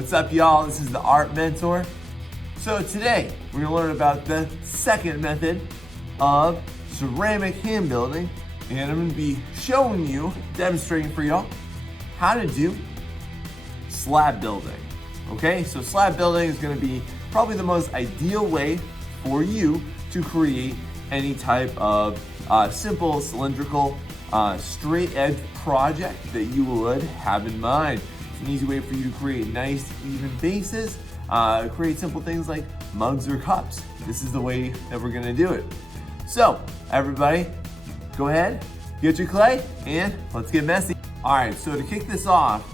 What's up, y'all? This is the Art Mentor. So today, we're gonna learn about the second method of ceramic hand building, and I'm gonna be showing you, demonstrating for y'all, how to do slab building. Okay, so slab building is gonna be probably the most ideal way for you to create any type of simple, cylindrical, straight edge project that you would have in mind. It's an easy way for you to create nice, even bases, create simple things like mugs or cups. This is the way that we're gonna do it. So, everybody, go ahead, get your clay, and let's get messy. All right, so to kick this off,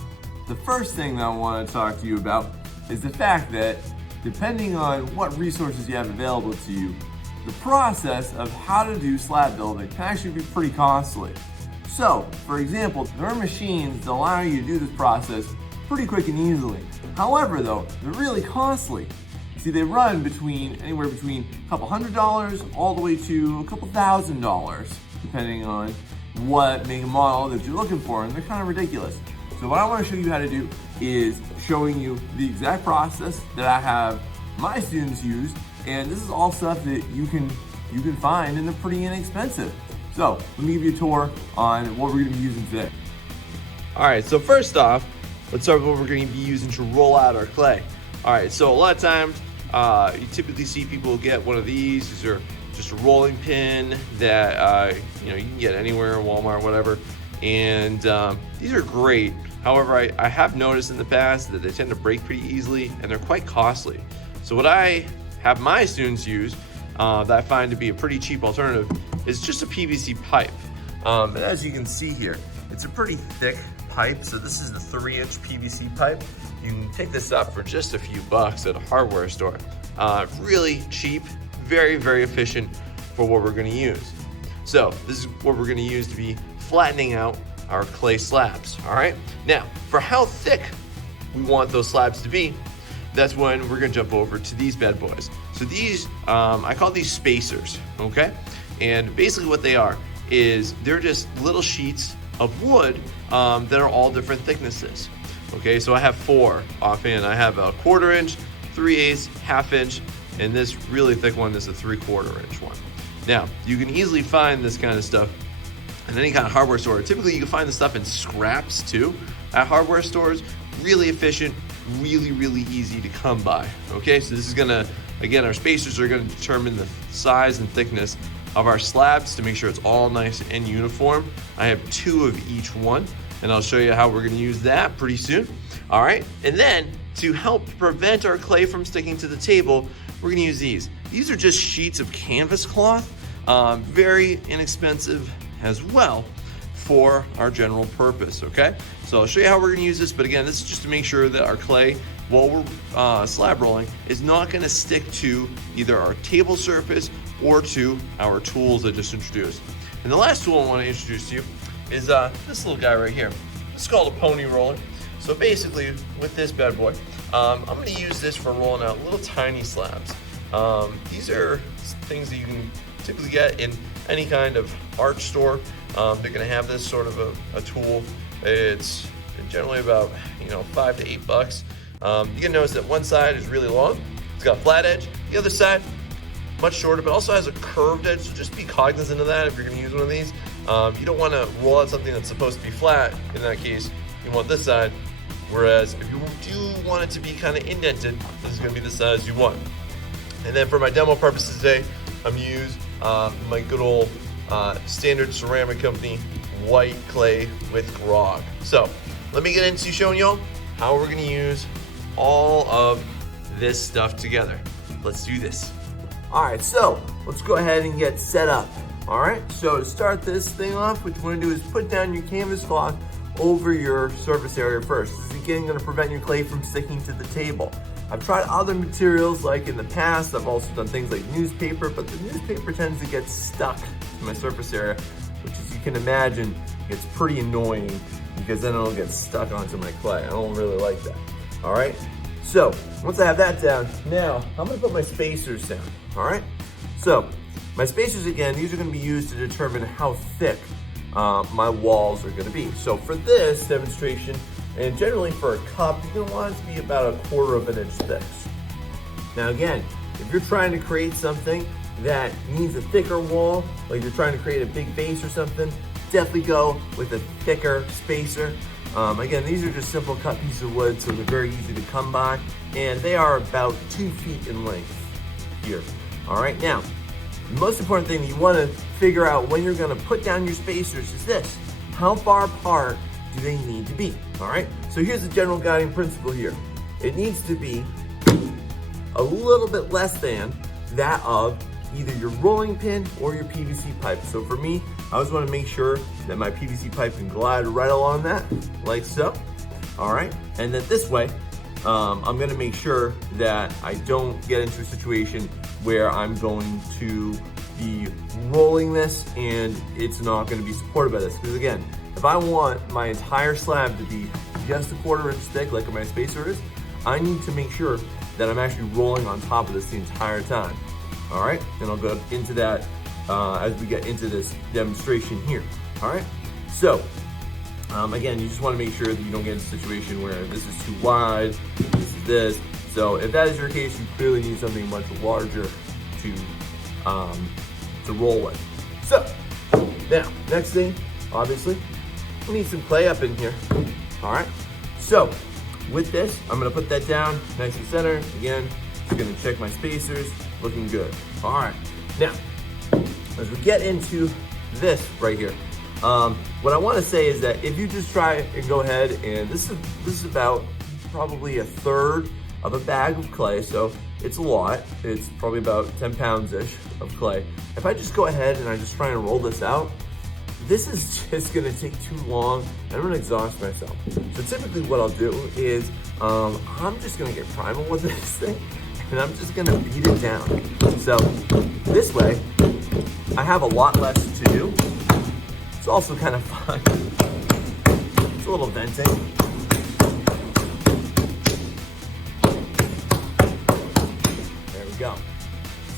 the first thing that I wanna talk to you about is the fact that depending on what resources you have available to you, the process of how to do slab building can actually be pretty costly. So, for example, there are machines that allow you to do this process pretty quick and easily. However, though, they're really costly. See, they run anywhere between a couple $100 all the way to a couple $1,000, depending on what make and model that you're looking for, and they're kind of ridiculous. So what I want to show you how to do is showing you the exact process that I have my students use, and this is all stuff that you can find and they're pretty inexpensive. So let me give you a tour on what we're going to be using today. All right, so first off, let's start with what we're going to be using to roll out our clay. All right, so a lot of times you typically see people get one of these. These are just a rolling pin that you can get anywhere, Walmart, whatever. And these are great. However, I have noticed in the past that they tend to break pretty easily and they're quite costly. So what I have my students use that I find to be a pretty cheap alternative is just a PVC pipe. And as you can see here, it's a pretty thick pipe. So this is the 3-inch PVC pipe. You can pick this up for just a few bucks at a hardware store. Really cheap, very, very efficient for what we're gonna use. So this is what we're gonna use to be flattening out our clay slabs, all right? Now, for how thick we want those slabs to be, that's when we're gonna jump over to these bad boys. So these, I call these spacers, okay? And basically what they are is they're just little sheets of wood that are all different thicknesses. Okay, so I have 4 offhand. I have a 1/4 inch, 3/8, 1/2 inch, and this really thick one is a 3/4 inch one. Now, you can easily find this kind of stuff in any kind of hardware store. Typically, you can find this stuff in scraps too at hardware stores. Really efficient, really, really easy to come by. Okay, so this is gonna, again, our spacers are gonna determine the size and thickness of our slabs to make sure it's all nice and uniform. I have 2 of each one, and I'll show you how we're gonna use that pretty soon. All right, and then to help prevent our clay from sticking to the table, we're gonna use these. These are just sheets of canvas cloth, very inexpensive as well for our general purpose, okay? So I'll show you how we're gonna use this, but again, this is just to make sure that our clay, while we're slab rolling, is not gonna stick to either our table surface or to our tools I just introduced. And the last tool I wanna introduce to you is this little guy right here. This is called a pony roller. So basically, with this bad boy, I'm gonna use this for rolling out little tiny slabs. These are things that you can typically get in any kind of art store. They're gonna have this sort of a tool. It's generally about $5 to $8. You can notice that one side is really long. It's got a flat edge. The other side, much shorter, but also has a curved edge. So just be cognizant of that if you're gonna use one of these. You don't wanna roll out something that's supposed to be flat. In that case, you want this side. Whereas if you do want it to be kind of indented, this is gonna be the size you want. And then for my demo purposes today, I'm gonna use my good old standard ceramic company white clay with grog. So let me get into showing y'all how we're gonna use all of this stuff together. Let's do this. All right, so let's go ahead and get set up. All right, so to start this thing off, what you wanna do is put down your canvas cloth over your surface area first. This is again gonna prevent your clay from sticking to the table. I've tried other materials like in the past. I've also done things like newspaper, but the newspaper tends to get stuck to my surface area, which, as you can imagine, gets pretty annoying because then it'll get stuck onto my clay. I don't really like that. All right, so once I have that down, now I'm gonna put my spacers down. All right, so my spacers, again, these are gonna be used to determine how thick my walls are gonna be. So for this demonstration, And generally for a cup, you're gonna want it to be about 1/4 of an inch thick. Now again, if you're trying to create something that needs a thicker wall, like you're trying to create a big base or something, definitely go with a thicker spacer. Again, these are just simple cut pieces of wood, so they're very easy to come by, and they are about 2 feet in length here. All right, now, the most important thing you wanna figure out when you're gonna put down your spacers is this: how far apart do they need to be? All right, so here's the general guiding principle here. It needs to be a little bit less than that of either your rolling pin or your PVC pipe. So for me, I always want to make sure that my PVC pipe can glide right along that, like so. All right, and then this way, I'm gonna make sure that I don't get into a situation where I'm going to be rolling this and it's not gonna be supported by this. Because again, if I want my entire slab to be just 1/4 inch thick, like my spacer is, I need to make sure that I'm actually rolling on top of this the entire time. All right, and I'll go into that as we get into this demonstration here. All right, so again, you just want to make sure that you don't get in a situation where this is too wide, this is this. So if that is your case, you clearly need something much larger to roll with. So now, next thing, obviously, we need some clay up in here. All right, so with this, I'm gonna put that down nice and center. Again, just gonna check my spacers, looking good. All right, now, as we get into this right here, what I wanna say is that if you just try and go ahead, and this is about probably 1/3 of a bag of clay, so it's a lot. It's probably about 10 pounds-ish of clay. If I just go ahead and I just try and roll this out, this is just gonna take too long and I'm gonna exhaust myself. So typically what I'll do is, I'm just gonna get primal with this thing and I'm just gonna beat it down. So this way, I have a lot less to do. It's also kind of fun. It's a little venting. There we go.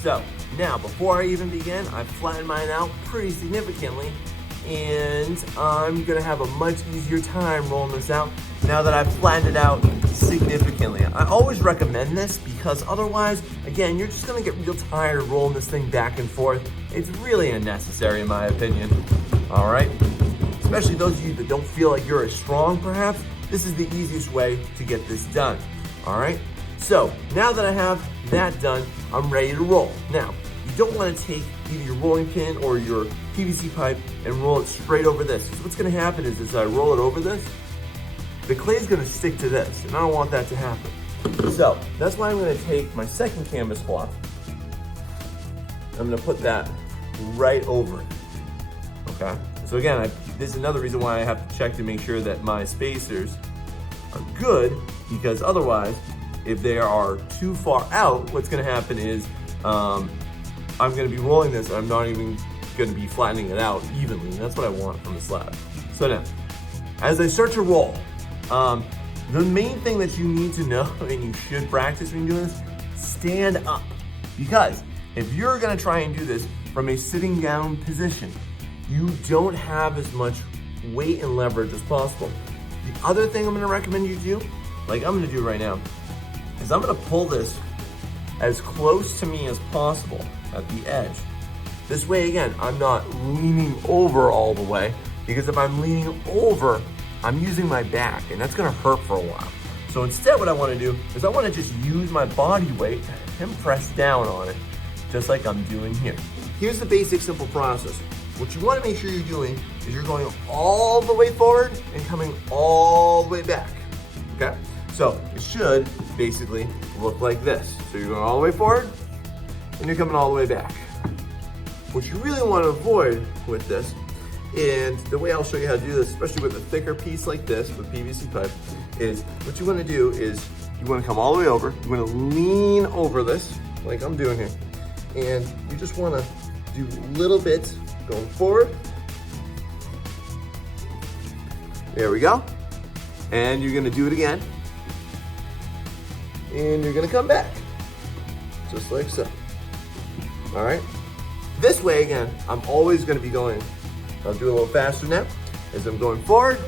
So now, before I even begin, I've flattened mine out pretty significantly, and I'm gonna have a much easier time rolling this out now that I've flattened it out significantly. I always recommend this because otherwise, again, you're just gonna get real tired of rolling this thing back and forth. It's really unnecessary in my opinion, all right? Especially those of you that don't feel like you're as strong perhaps, this is the easiest way to get this done, all right? So now that I have that done, I'm ready to roll. Now, you don't want to take either your rolling pin or your PVC pipe and roll it straight over this. So what's going to happen is as I roll it over this, the clay is going to stick to this, and I don't want that to happen. So that's why I'm going to take my second canvas cloth. I'm going to put that right over it. Okay. So again, this is another reason why I have to check to make sure that my spacers are good, because otherwise, if they are too far out, what's going to happen is I'm going to be rolling this and I'm not even going to be flattening it out evenly. And that's what I want from the slab. So now, as I start to roll, the main thing that you need to know, and you should practice when you do this, stand up. Because if you're going to try and do this from a sitting down position, you don't have as much weight and leverage as possible. The other thing I'm going to recommend you do, like I'm going to do right now, is I'm gonna pull this as close to me as possible at the edge. This way, again, I'm not leaning over all the way, because if I'm leaning over, I'm using my back, and that's gonna hurt for a while. So instead, what I wanna do is I wanna just use my body weight and press down on it, just like I'm doing here. Here's the basic, simple process. What you wanna make sure you're doing is you're going all the way forward and coming all the way back, okay? So it should basically look like this. So you're going all the way forward and you're coming all the way back. What you really want to avoid with this, and the way I'll show you how to do this, especially with a thicker piece like this with PVC pipe, is what you want to do is you want to come all the way over, you want to lean over this like I'm doing here, and you just want to do little bits going forward. There we go. And you're going to do it again. And you're gonna come back, just like so. All right? This way, again, I'm always gonna be going, I'll do it a little faster now, as I'm going forward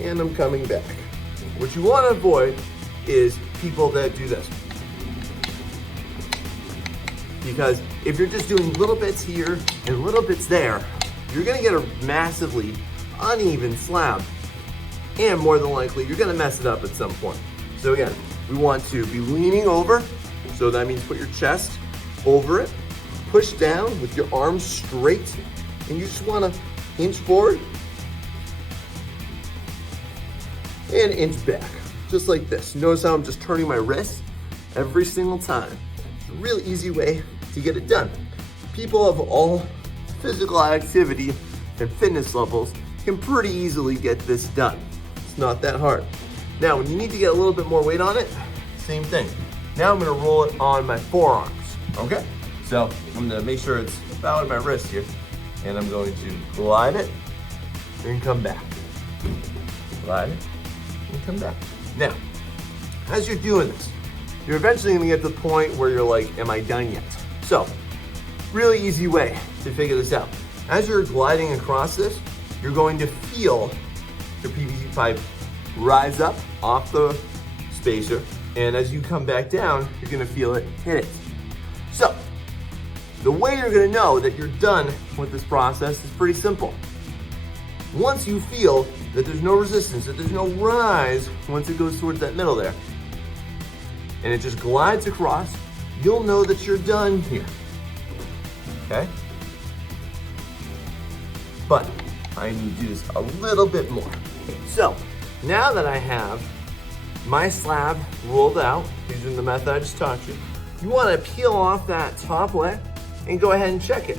and I'm coming back. What you want to avoid is people that do this. Because if you're just doing little bits here and little bits there, you're gonna get a massively uneven slab. And more than likely, you're gonna mess it up at some point. So again, we want to be leaning over. So that means put your chest over it, push down with your arms straight, and you just wanna inch forward and inch back, just like this. Notice how I'm just turning my wrist every single time. It's a really easy way to get it done. People of all physical activity and fitness levels can pretty easily get this done. It's not that hard. Now, when you need to get a little bit more weight on it, same thing. Now I'm gonna roll it on my forearms, okay? So I'm gonna make sure it's about in my wrist here, and I'm going to glide it and come back. Glide it and come back. Now, as you're doing this, you're eventually gonna get to the point where you're like, am I done yet? So, really easy way to figure this out. As you're gliding across this, you're going to feel your PVC pipe rise up off the spacer, and as you come back down, you're gonna feel it hit it. So, the way you're gonna know that you're done with this process is pretty simple. Once you feel that there's no resistance, that there's no rise once it goes towards that middle there, and it just glides across, you'll know that you're done here, okay? But I need to do this a little bit more. So, now that I have my slab rolled out, using the method I just taught you, you wanna peel off that top layer and go ahead and check it.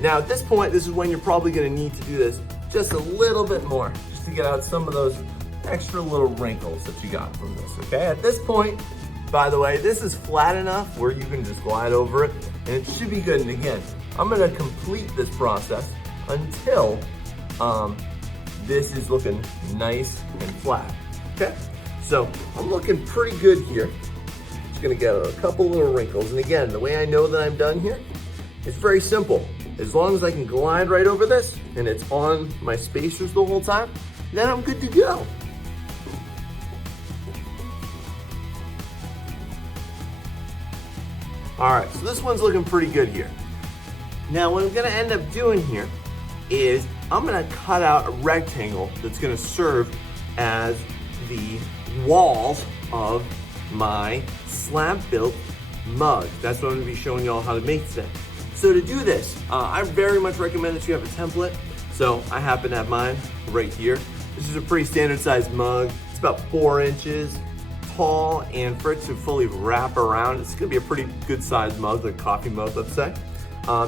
Now at this point, this is when you're probably gonna need to do this just a little bit more, just to get out some of those extra little wrinkles that you got from this, okay? At this point, by the way, this is flat enough where you can just glide over it and it should be good. And again, I'm gonna complete this process until this is looking nice and flat, okay? So I'm looking pretty good here. Just gonna get a couple little wrinkles. And again, the way I know that I'm done here, it's very simple. As long as I can glide right over this and it's on my spacers the whole time, then I'm good to go. All right, so this one's looking pretty good here. Now what I'm gonna end up doing here is I'm gonna cut out a rectangle that's gonna serve as the walls of my slab-built mug. That's what I'm gonna be showing y'all how to make today. So to do this, I very much recommend that you have a template. So I happen to have mine right here. This is a pretty standard sized mug. It's about 4 inches tall, and for it to fully wrap around, it's gonna be a pretty good sized mug, like a coffee mug, let's say.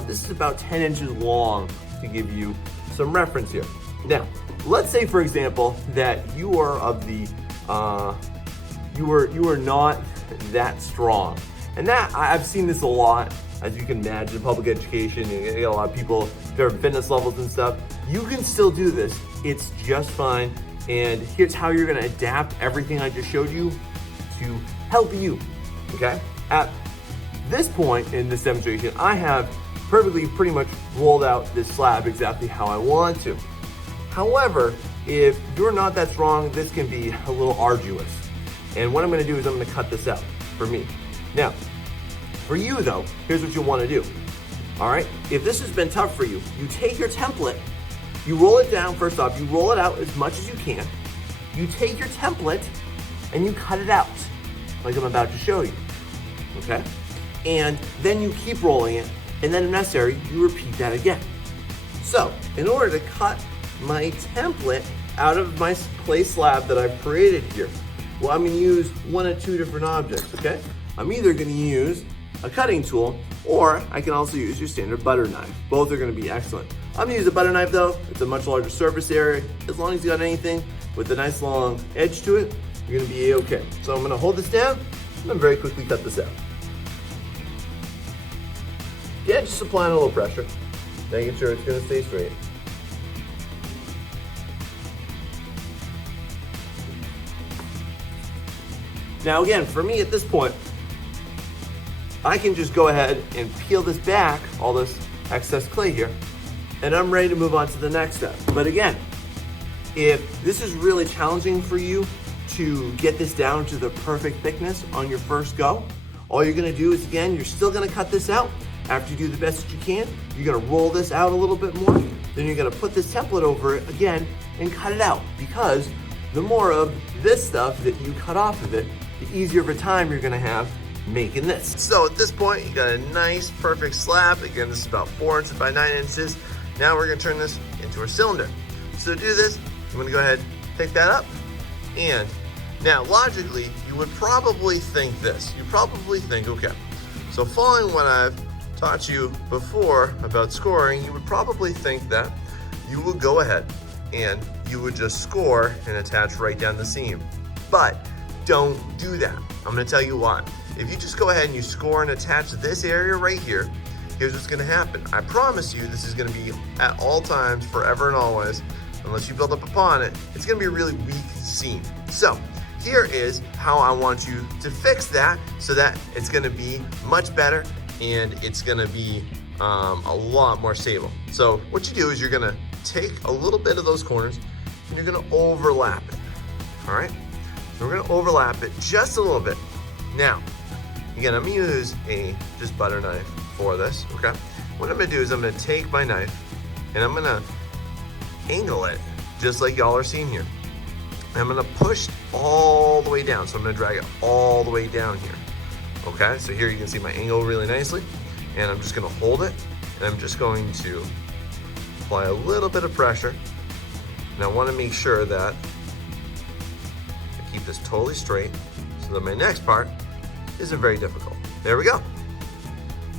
This is about 10 inches long to give you some reference here. Now, let's say for example, that you are of the, you are not that strong. And that, I've seen this a lot, as you can imagine, public education, you get a lot of people, different fitness levels and stuff. You can still do this, it's just fine. And here's how you're gonna adapt everything I just showed you to help you, okay? At this point in this demonstration, I have pretty much rolled out this slab exactly how I want to. However, if you're not that strong, this can be a little arduous. And what I'm gonna do is I'm gonna cut this out for me. Now, for you though, here's what you wanna do. All right, if this has been tough for you, you take your template, you roll it down, first off, you roll it out as much as you can. You take your template and you cut it out, like I'm about to show you, okay? And then you keep rolling it, and then if necessary, you repeat that again. So, in order to cut my template out of my clay slab that I've created here, well, I'm gonna use one of 2 different objects, okay? I'm either gonna use a cutting tool, or I can also use your standard butter knife. Both are gonna be excellent. I'm gonna use a butter knife though. It's a much larger surface area. As long as you got anything with a nice long edge to it, you're gonna be okay. So I'm gonna hold this down, and then very quickly cut this out. Yeah, just applying a little pressure, making sure it's gonna stay straight. Now again, for me at this point, I can just go ahead and peel this back, all this excess clay here, and I'm ready to move on to the next step. But again, If this is really challenging for you to get this down to the perfect thickness on your first go, all you're gonna do is, again, you're still gonna cut this out. After you do the best that you can, you're gonna roll this out a little bit more, then you're gonna put this template over it again and cut it out, because the more of this stuff that you cut off of it, the easier of a time you're gonna have making this. So at this point, you got a nice, perfect slab. Again, this is about 4 inches by 9 inches. Now we're gonna turn this into a cylinder. So to do this, I'm gonna go ahead, pick that up, and now logically, you would probably think this. You probably think, okay, so following what I've taught you before about scoring, you would probably think that you would go ahead and you would just score and attach right down the seam. But don't do that. I'm gonna tell you why. If you just go ahead and you score and attach this area right here, here's what's gonna happen. I promise you this is gonna be at all times, forever and always, unless you build up upon it, it's gonna be a really weak seam. So here is how I want you to fix that so that it's gonna be much better and it's gonna be a lot more stable. So what you do is you're gonna take a little bit of those corners and you're gonna overlap it, all right? So we're gonna overlap it just a little bit. Now, again, I'm gonna use a just butter knife for this, okay? What I'm gonna do is I'm gonna take my knife and I'm gonna angle it just like y'all are seeing here. And I'm gonna push all the way down. So I'm gonna drag it all the way down here. Okay, so here you can see my angle really nicely. And I'm just gonna hold it, and I'm just going to apply a little bit of pressure. And I wanna make sure that I keep this totally straight so that my next part isn't very difficult. There we go.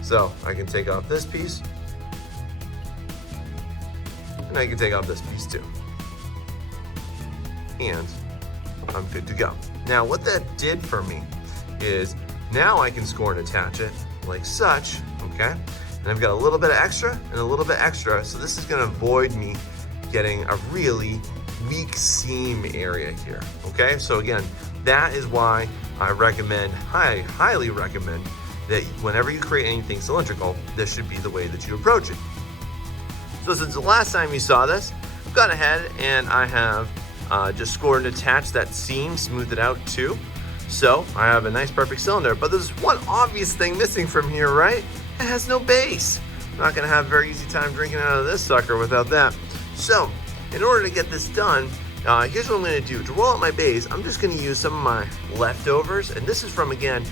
So I can take off this piece, and I can take off this piece too. And I'm good to go. Now what that did for me is now I can score and attach it like such, okay? And I've got a little bit of extra and a little bit extra, so this is gonna avoid me getting a really weak seam area here, okay? So again, that is why I recommend, highly recommend, that whenever you create anything cylindrical, this should be the way that you approach it. So since the last time you saw this, I've gone ahead and I have just scored and attached that seam, smoothed it out too. So I have a nice perfect cylinder, but there's one obvious thing missing from here, right? It has no base. I'm not gonna have a very easy time drinking out of this sucker without that. So in order to get this done, here's what I'm gonna do. To roll out my base, I'm just gonna use some of my leftovers, and this is from, again,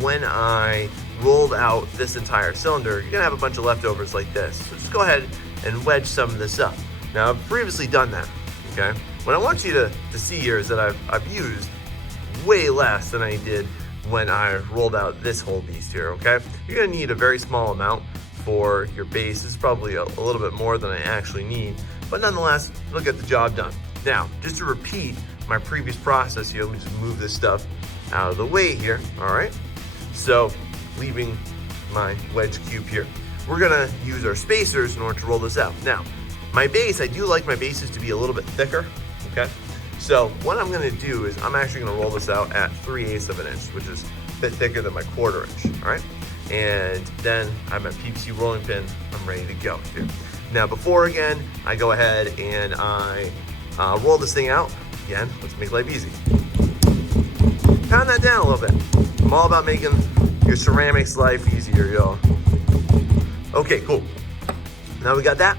when I rolled out this entire cylinder. You're gonna have a bunch of leftovers like this. So just go ahead and wedge some of this up. Now I've previously done that, okay? What I want you to see here is that I've used way less than I did when I rolled out this whole beast here, okay? You're gonna need a very small amount for your base. It's probably a little bit more than I actually need, but nonetheless, it'll get the job done. Now, just to repeat my previous process here, let me just move this stuff out of the way here, all right? So, leaving my wedge cube here. We're gonna use our spacers in order to roll this out. Now, my base, I do like my bases to be a little bit thicker, okay? So what I'm gonna do is I'm actually gonna roll this out at 3/8 of an inch, which is a bit thicker than my 1/4 inch, all right? And then I have my PVC rolling pin, I'm ready to go here. Now before, again, I go ahead and I roll this thing out, again, let's make life easy. Pound that down a little bit. I'm all about making your ceramics life easier, y'all. Okay, cool. Now we got that.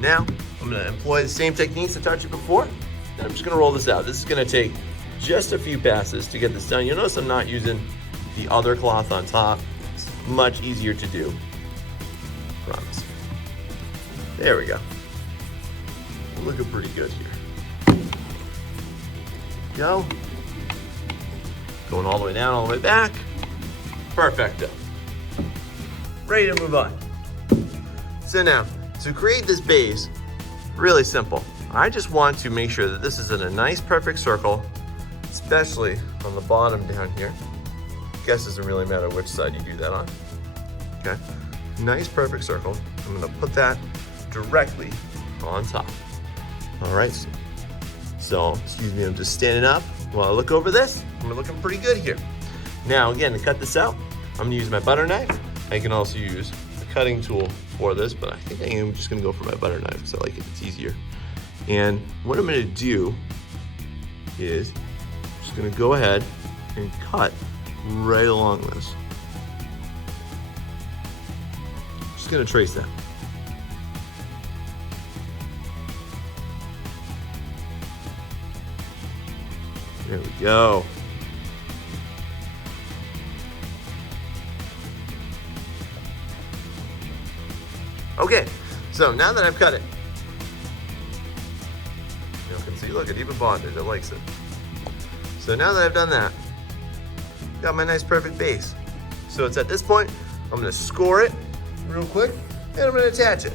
Now I'm gonna employ the same techniques I taught you before. And I'm just gonna roll this out. This is gonna take just a few passes to get this done. You'll notice I'm not using the other cloth on top. It's much easier to do, promise. There we go. Looking pretty good here. Go. Going all the way down, all the way back. Perfecto. Ready to move on. So now, to create this base, really simple. I just want to make sure that this is in a nice perfect circle, especially on the bottom down here. Guess it doesn't really matter which side you do that on. Okay, nice perfect circle. I'm gonna put that directly on top. All right, so excuse me, I'm just standing up while I look over this. We're looking pretty good here. Now again, to cut this out, I'm gonna use my butter knife. I can also use the cutting tool for this, but I think I am just gonna go for my butter knife because I like it, it's easier. And what I'm gonna do is just gonna go ahead and cut right along this. Just gonna trace that. There we go. Okay, so now that I've cut it, you can see, look, it even bonded, it likes it. So now that I've done that, got my nice perfect base. So it's at this point, I'm gonna score it real quick, and I'm gonna attach it.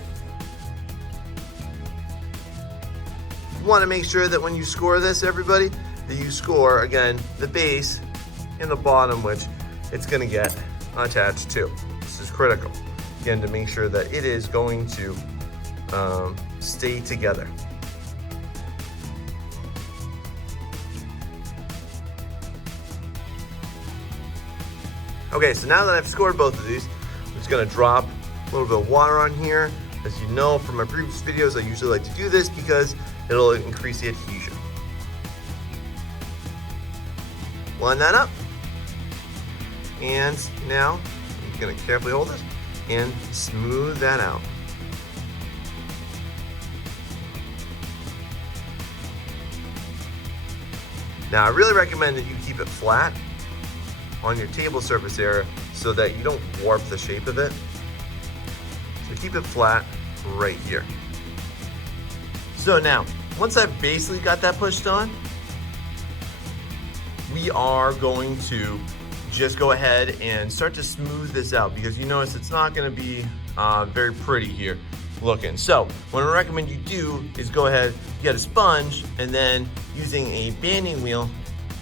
You wanna make sure that when you score this, everybody, that you score, again, the base and the bottom, which it's gonna get attached to. This is critical, again, to make sure that it is going to stay together. Okay, so now that I've scored both of these, I'm just gonna drop a little bit of water on here. As you know from my previous videos, I usually like to do this because it'll increase the adhesion. Line that up. And now I'm gonna carefully hold this and smooth that out. Now I really recommend that you keep it flat on your table surface area so that you don't warp the shape of it. So keep it flat right here. So now, once I've basically got that pushed on, we are going to just go ahead and start to smooth this out, because you notice it's not gonna be very pretty here looking. So what I recommend you do is go ahead, get a sponge, and then using a banding wheel,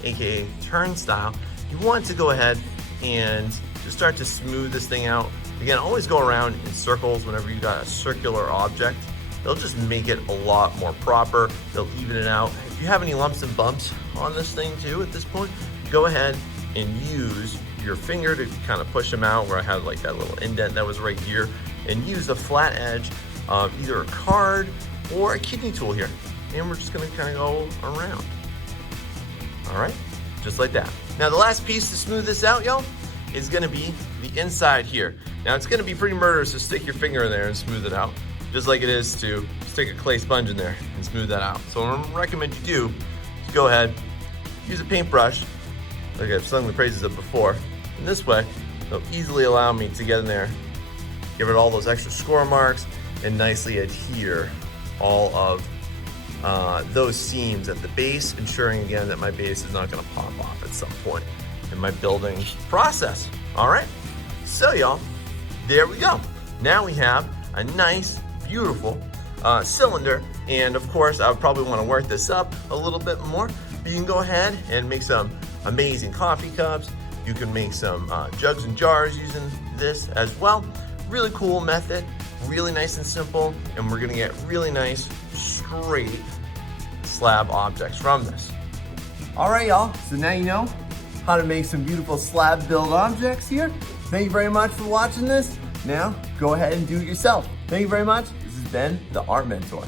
AKA turnstile, you want to go ahead and just start to smooth this thing out. Again, always go around in circles whenever you got a circular object. They'll just make it a lot more proper. They'll even it out. If you have any lumps and bumps on this thing too at this point, go ahead and use your finger to kind of push them out, where I had like that little indent that was right here, and use the flat edge of either a card or a kidney tool here. And we're just gonna kind of go around. All right, just like that. Now the last piece to smooth this out, y'all, is gonna be the inside here. Now it's gonna be pretty murderous to stick your finger in there and smooth it out, just like it is to stick a clay sponge in there and smooth that out. So what I recommend you do is go ahead, use a paintbrush, like I've sung the praises of before, and this way, it'll easily allow me to get in there, give it all those extra score marks, and nicely adhere all of those seams at the base, ensuring again that my base is not gonna pop off at some point in my building process. All right, so y'all, there we go. Now we have a nice, beautiful cylinder, and of course, I would probably wanna work this up a little bit more, but you can go ahead and make some amazing coffee cups. You can make some jugs and jars using this as well. Really cool method, really nice and simple, and we're gonna get really nice, straight slab objects from this. All right, y'all, so now you know how to make some beautiful slab build objects here. Thank you very much for watching this. Now, go ahead and do it yourself. Thank you very much. This has been the Art Mentor.